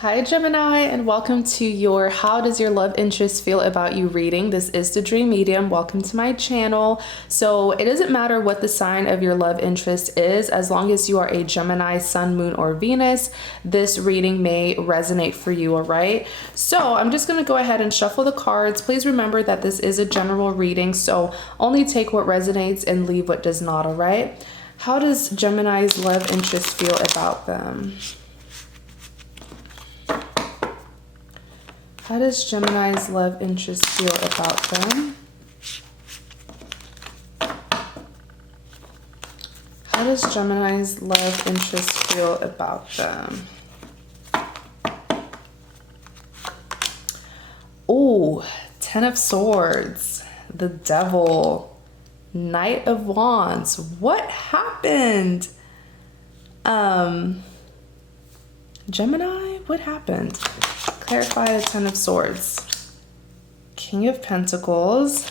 Hi Gemini, and welcome to your How Does Your Love Interest Feel About You reading. This is the Dream Medium. Welcome to my channel. So it doesn't matter what the sign of your love interest is, as long as you are a Gemini, Sun, Moon, or Venus, this reading may resonate for you, all right? So I'm just going to go ahead and shuffle the cards. Please remember that this is a general reading, so only take what resonates and leave what does not, all right? How does Gemini's love interest feel about them? How does Gemini's love interest feel about them? How does Gemini's love interest feel about them? Oh, Ten of Swords, the Devil, Knight of Wands. What happened? Gemini, what happened? Clarify the Ten of Swords. King of Pentacles.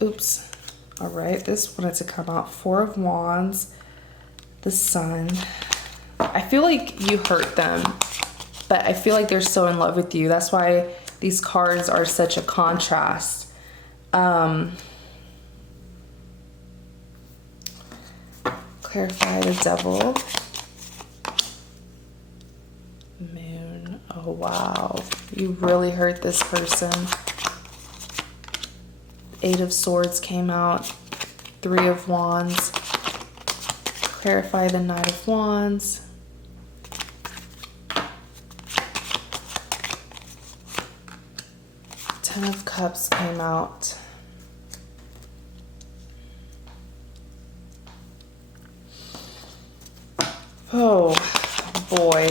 Oops. All right, this wanted to come out. Four of Wands. The Sun. I feel like you hurt them, but I feel like they're so in love with you. That's why these cards are such a contrast. Clarify the Devil. Moon. Oh, wow. You really hurt this person. Eight of Swords came out. Three of Wands. Clarify the Knight of Wands. Ten of Cups came out. Oh boy.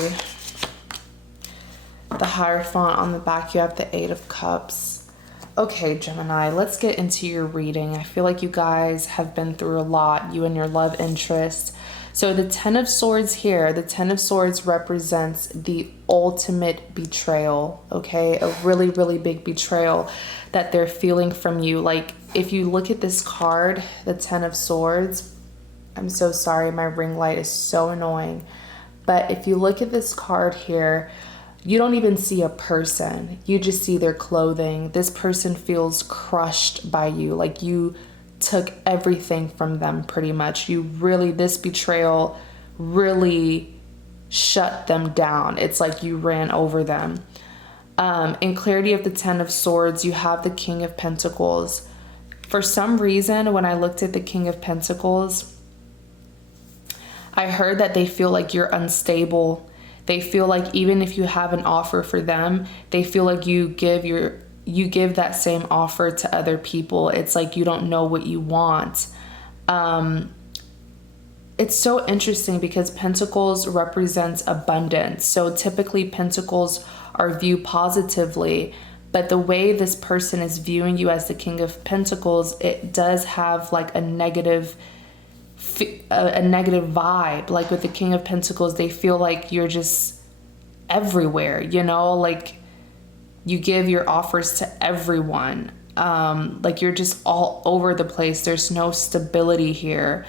The Hierophant on the back, you have the Eight of Cups. Okay, Gemini, let's get into your reading. I feel like you guys have been through a lot, you and your love interest. So the Ten of Swords here, the Ten of Swords represents the ultimate betrayal, okay? A really, really big betrayal that they're feeling from you. Like, if you look at this card, the Ten of Swords, I'm so sorry, my ring light is so annoying. But if you look at this card here, you don't even see a person. You just see their clothing. This person feels crushed by you. Like you took everything from them pretty much. This betrayal really shut them down. It's like you ran over them. In clarity of the Ten of Swords, you have the King of Pentacles. For some reason, when I looked at the King of Pentacles, I heard that they feel like you're unstable. They feel like even if you have an offer for them, they feel like you give that same offer to other people. It's like you don't know what you want. It's so interesting because Pentacles represents abundance. So typically Pentacles are viewed positively, but the way this person is viewing you as the King of Pentacles, it does have like a negative vibe. Like with the King of Pentacles, they feel like you're just everywhere, you know, like you give your offers to everyone. Like you're just all over the place. There's no stability here.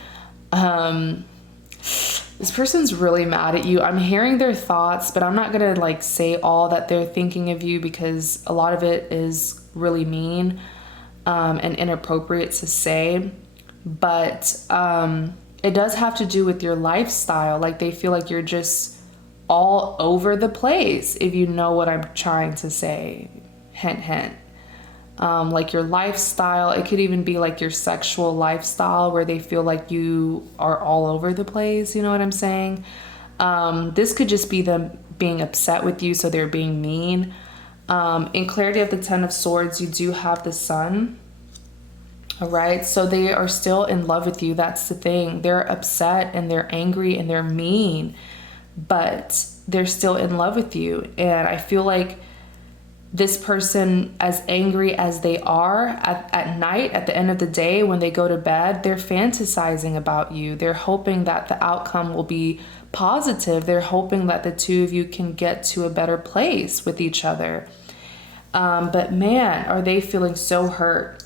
This person's really mad at you. I'm hearing their thoughts, but I'm not gonna like say all that they're thinking of you because a lot of it is really mean and inappropriate to say. But it does have to do with your lifestyle. Like they feel like you're just all over the place, if you know what I'm trying to say. Hint, hint. Like your lifestyle, it could even be like your sexual lifestyle where they feel like you are all over the place, you know what I'm saying? This could just be them being upset with you, so they're being mean. In clarity of the Ten of Swords, you do have the Sun. All right, so they are still in love with you. That's the thing. They're upset and they're angry and they're mean, but they're still in love with you. And I feel like this person, as angry as they are at night, at the end of the day, when they go to bed, they're fantasizing about you. They're hoping that the outcome will be positive. They're hoping that the two of you can get to a better place with each other. But man, are they feeling so hurt.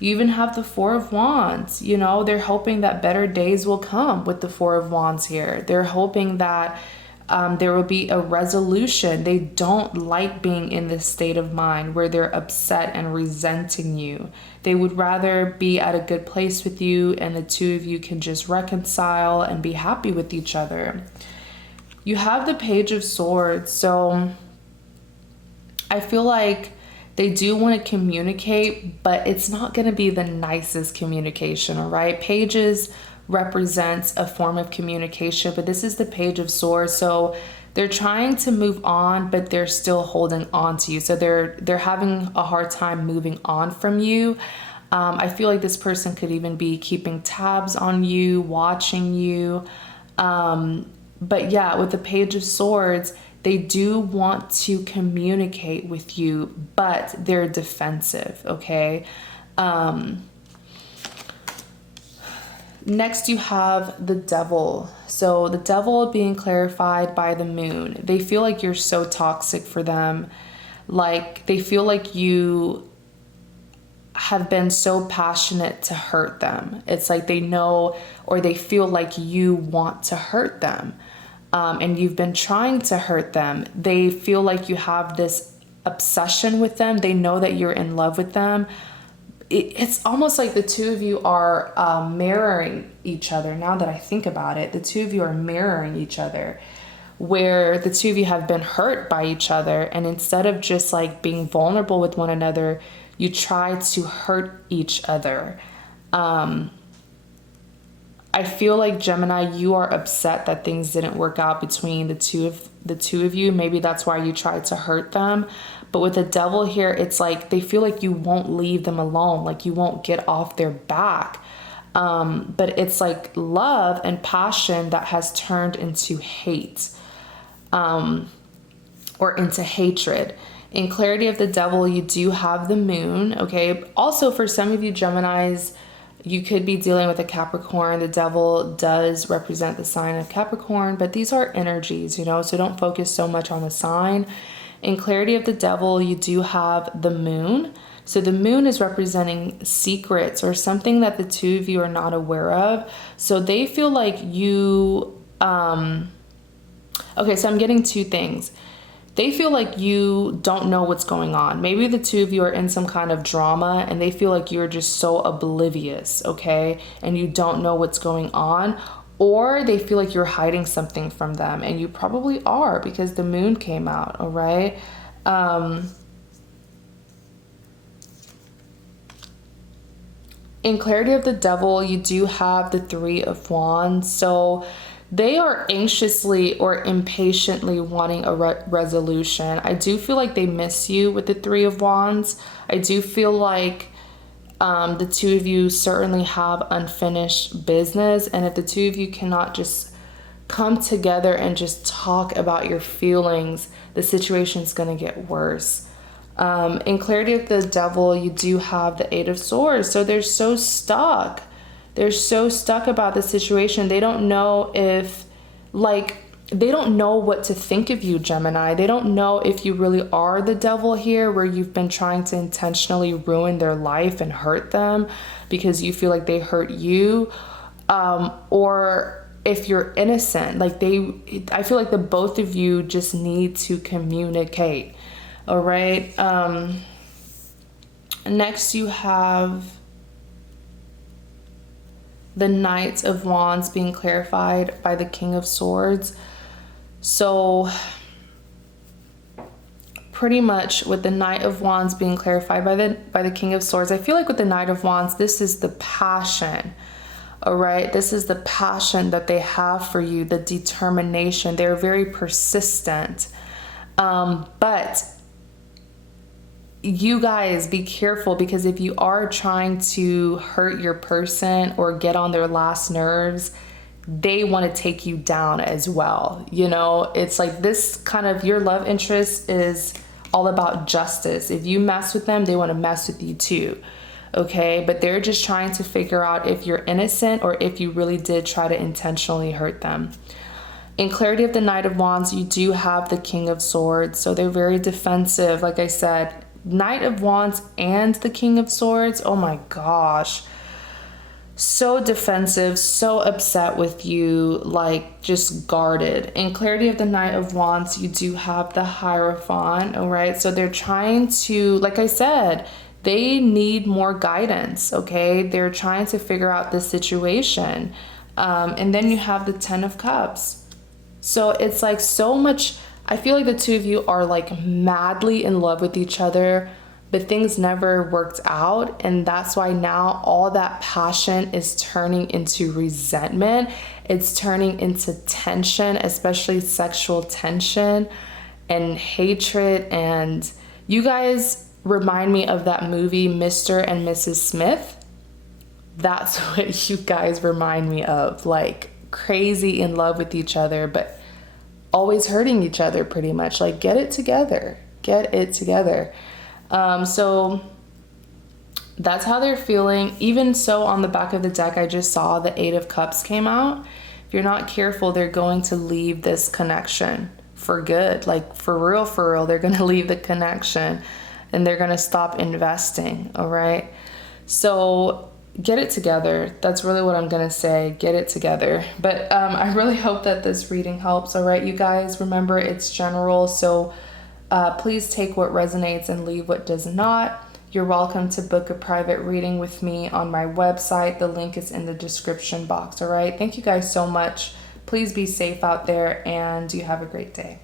You even have the Four of Wands. You know, they're hoping that better days will come with the Four of Wands here. They're hoping that there will be a resolution. They don't like being in this state of mind where they're upset and resenting you. They would rather be at a good place with you, and the two of you can just reconcile and be happy with each other. You have the Page of Swords. So I feel like they do want to communicate, but it's not going to be the nicest communication, all right? Pages represents a form of communication, but this is the Page of Swords. So they're trying to move on, but they're still holding on to you. So they're having a hard time moving on from you. I feel like this person could even be keeping tabs on you, watching you. But yeah, with the Page of Swords, they do want to communicate with you, but they're defensive, okay? Next, you have the Devil. So the Devil being clarified by the Moon. They feel like you're so toxic for them. Like, they feel like you have been so passionate to hurt them. It's like they know, or they feel like you want to hurt them. And you've been trying to hurt them. They feel like you have this obsession with them. They know that you're in love with them. It's almost like the two of you are mirroring each other. Now that I think about it, the two of you are mirroring each other, where the two of you have been hurt by each other. And instead of just like being vulnerable with one another, you try to hurt each other. I feel like, Gemini, you are upset that things didn't work out between the two of you. Maybe that's why you tried to hurt them. But with the Devil here, it's like they feel like you won't leave them alone, like you won't get off their back. But it's like love and passion that has turned into hate, or into hatred. In clarity of the Devil, you do have the Moon, okay? Also, for some of you Geminis, you could be dealing with a Capricorn. The Devil does represent the sign of Capricorn, but these are energies, you know, so don't focus so much on the sign. In clarity of the Devil, you do have the Moon. So the Moon is representing secrets or something that the two of you are not aware of. So they feel like you, okay, so I'm getting two things. They feel like you don't know what's going on. Maybe the two of you are in some kind of drama and they feel like you're just so oblivious, okay? And you don't know what's going on. Or they feel like you're hiding something from them, and you probably are because the Moon came out, all right? In clarity of the Devil, you do have the Three of Wands. So they are anxiously or impatiently wanting a resolution. I do feel like they miss you with the Three of Wands. I do feel like the two of you certainly have unfinished business. And if the two of you cannot just come together and just talk about your feelings, the situation's going to get worse. In clarity of the Devil, you do have the Eight of Swords. So they're so stuck. They're so stuck about the situation. They don't know if, like, they don't know what to think of you, Gemini. They don't know if you really are the devil here, where you've been trying to intentionally ruin their life and hurt them because you feel like they hurt you, or if you're innocent. Like I feel like the both of you just need to communicate. All right. Next you have the Knight of Wands being clarified by the King of Swords. So pretty much with the Knight of Wands being clarified by the King of Swords, I feel like with the Knight of Wands, this is the passion. All right, this is the passion that they have for you, the determination. They're very persistent. But you guys be careful, because if you are trying to hurt your person or get on their last nerves, they want to take you down as well. You know, it's like this kind of, your love interest is all about justice. If you mess with them, they want to mess with you too. Okay, but they're just trying to figure out if you're innocent or if you really did try to intentionally hurt them. In clarity of the Knight of Wands, you do have the King of Swords. So they're very defensive. Like I said, Knight of Wands and the King of Swords. Oh my gosh. So defensive, so upset with you, like just guarded. In clarity of the Knight of Wands, you do have the Hierophant, all right? So they're trying to, like I said, they need more guidance, okay? They're trying to figure out the situation. And then you have the Ten of Cups. So it's like so much, I feel like the two of you are like madly in love with each other, but things never worked out. And that's why now all that passion is turning into resentment. It's turning into tension, especially sexual tension and hatred. And you guys remind me of that movie, Mr. and Mrs. Smith. That's what you guys remind me of, like crazy in love with each other, but always hurting each other pretty much. Like, get it together, get it together. So that's how they're feeling. Even so, on the back of the deck, I just saw the Eight of Cups came out. If you're not careful, they're going to leave this connection for good. Like for real, they're going to leave the connection and they're going to stop investing. All right. So get it together. That's really what I'm going to say. Get it together. But I really hope that this reading helps. All right, you guys, remember it's general. So please take what resonates and leave what does not. You're welcome to book a private reading with me on my website. The link is in the description box. All right. Thank you guys so much. Please be safe out there and you have a great day.